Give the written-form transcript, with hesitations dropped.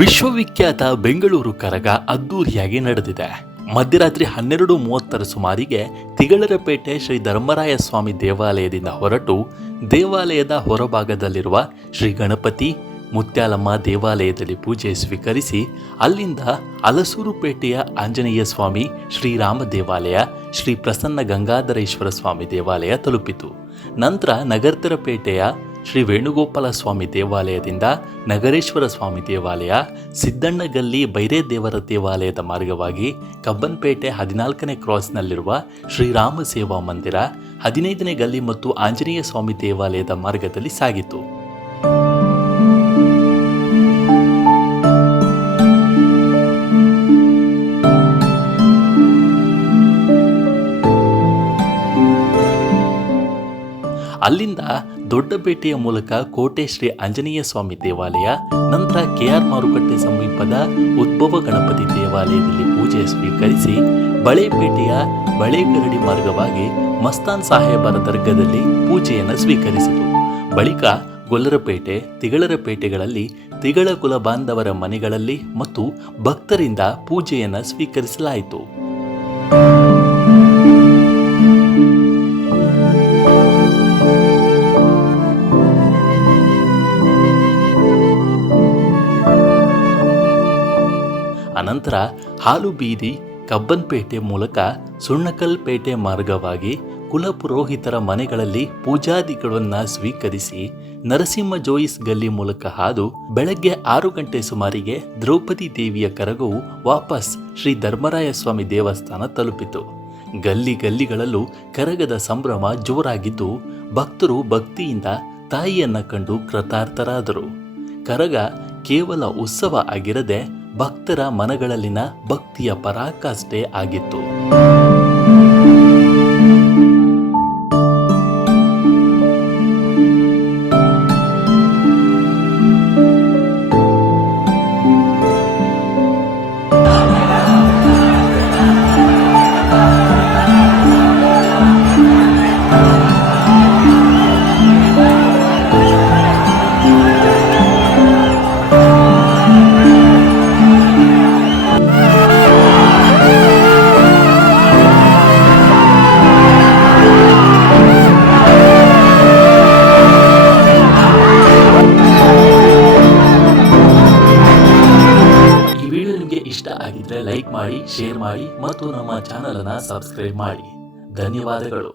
ವಿಶ್ವವಿಖ್ಯಾತ ಬೆಂಗಳೂರು ಕರಗ ಅದ್ದೂರಿಯಾಗಿ ನಡೆದಿದೆ. ಮಧ್ಯರಾತ್ರಿ 12:30 ಸುಮಾರಿಗೆ ತಿಗಳರಪೇಟೆ ಶ್ರೀ ಧರ್ಮರಾಯ ಸ್ವಾಮಿ ದೇವಾಲಯದಿಂದ ಹೊರಟು ದೇವಾಲಯದ ಹೊರಭಾಗದಲ್ಲಿರುವ ಶ್ರೀ ಗಣಪತಿ ಮುತ್ಯಾಲಮ್ಮ ದೇವಾಲಯದಲ್ಲಿ ಪೂಜೆ ಸ್ವೀಕರಿಸಿ ಅಲ್ಲಿಂದ ಹಲಸೂರುಪೇಟೆಯ ಆಂಜನೇಯ ಸ್ವಾಮಿ, ಶ್ರೀರಾಮ ದೇವಾಲಯ, ಶ್ರೀ ಪ್ರಸನ್ನ ಗಂಗಾಧರೇಶ್ವರ ಸ್ವಾಮಿ ದೇವಾಲಯ ತಲುಪಿತು. ನಂತರ ನಗರ್ತರಪೇಟೆಯ ಶ್ರೀ ವೇಣುಗೋಪಾಲ ಸ್ವಾಮಿ ದೇವಾಲಯದಿಂದ ನಗರೇಶ್ವರ ಸ್ವಾಮಿ ದೇವಾಲಯ, ಸಿದ್ದಣ್ಣಗಲ್ಲಿ ಬೈರೇದೇವರ ದೇವಾಲಯದ ಮಾರ್ಗವಾಗಿ ಕಬ್ಬನ್ಪೇಟೆ 14ನೇ ಕ್ರಾಸ್ನಲ್ಲಿರುವ ಶ್ರೀರಾಮ ಸೇವಾ ಮಂದಿರ, 15ನೇ ಗಲ್ಲಿ ಮತ್ತು ಆಂಜನೇಯ ಸ್ವಾಮಿ ದೇವಾಲಯದ ಮಾರ್ಗದಲ್ಲಿ ಸಾಗಿತು. ಅಲ್ಲಿಂದ ದೊಡ್ಡಪೇಟೆಯ ಮೂಲಕ ಕೋಟೆ ಶ್ರೀ ಆಂಜನೇಯ ಸ್ವಾಮಿ ದೇವಾಲಯ, ನಂತರ ಕೆಆರ್ ಮಾರುಕಟ್ಟೆ ಸಮೀಪದ ಉದ್ಭವ ಗಣಪತಿ ದೇವಾಲಯದಲ್ಲಿ ಪೂಜೆ ಸ್ವೀಕರಿಸಿ ಬಳೆಪೇಟೆಯ ಬಳೆಗರಡಿ ಮಾರ್ಗವಾಗಿ ಮಸ್ತಾನ್ ಸಾಹೇಬರ ದರ್ಗದಲ್ಲಿ ಪೂಜೆಯನ್ನು ಸ್ವೀಕರಿಸಿತು. ಬಳಿಕ ಗೊಲ್ಲರಪೇಟೆ, ತಿಗಳರಪೇಟೆಗಳಲ್ಲಿ ತಿಗಳ ಕುಲ ಬಾಂಧವರ ಮನೆಗಳಲ್ಲಿ ಮತ್ತು ಭಕ್ತರಿಂದ ಪೂಜೆಯನ್ನು ಸ್ವೀಕರಿಸಲಾಯಿತು. ಅನಂತರ ಹಾಲು ಬೀದಿ ಕಬ್ಬನ್ಪೇಟೆ ಮೂಲಕ ಸುಣ್ಣಕಲ್ ಪೇಟೆ ಮಾರ್ಗವಾಗಿ ಕುಲಪುರೋಹಿತರ ಮನೆಗಳಲ್ಲಿ ಪೂಜಾದಿಗಳನ್ನು ಸ್ವೀಕರಿಸಿ ನರಸಿಂಹ ಜೋಯಿಸ್ ಗಲ್ಲಿ ಮೂಲಕ ಹಾದು ಬೆಳಗ್ಗೆ 6 ಗಂಟೆ ಸುಮಾರಿಗೆ ದ್ರೌಪದಿ ದೇವಿಯ ಕರಗವು ವಾಪಸ್ ಶ್ರೀ ಧರ್ಮರಾಯ ಸ್ವಾಮಿ ದೇವಸ್ಥಾನ ತಲುಪಿತು. ಗಲ್ಲಿ ಗಲ್ಲಿಗಳಲ್ಲೂ ಕರಗದ ಸಂಭ್ರಮ ಜೋರಾಗಿದ್ದು ಭಕ್ತರು ಭಕ್ತಿಯಿಂದ ತಾಯಿಯನ್ನ ಕಂಡು ಕೃತಾರ್ಥರಾದರು. ಕರಗ ಕೇವಲ ಉತ್ಸವ ಆಗಿರದೆ ಭಕ್ತರ ಮನಗಳಲ್ಲಿನ ಭಕ್ತಿಯ ಪರಾಕಾಷ್ಠೆ ಆಗಿತ್ತು. ಇಷ್ಟ ಆಗಿದ್ರೆ ಲೈಕ್ ಮಾಡಿ, ಶೇರ್ ಮಾಡಿ ಮತ್ತು ನಮ್ಮ ಚಾನೆಲ್ ಅನ್ನು ಸಬ್ಸ್ಕ್ರೈಬ್ ಮಾಡಿ. ಧನ್ಯವಾದಗಳು.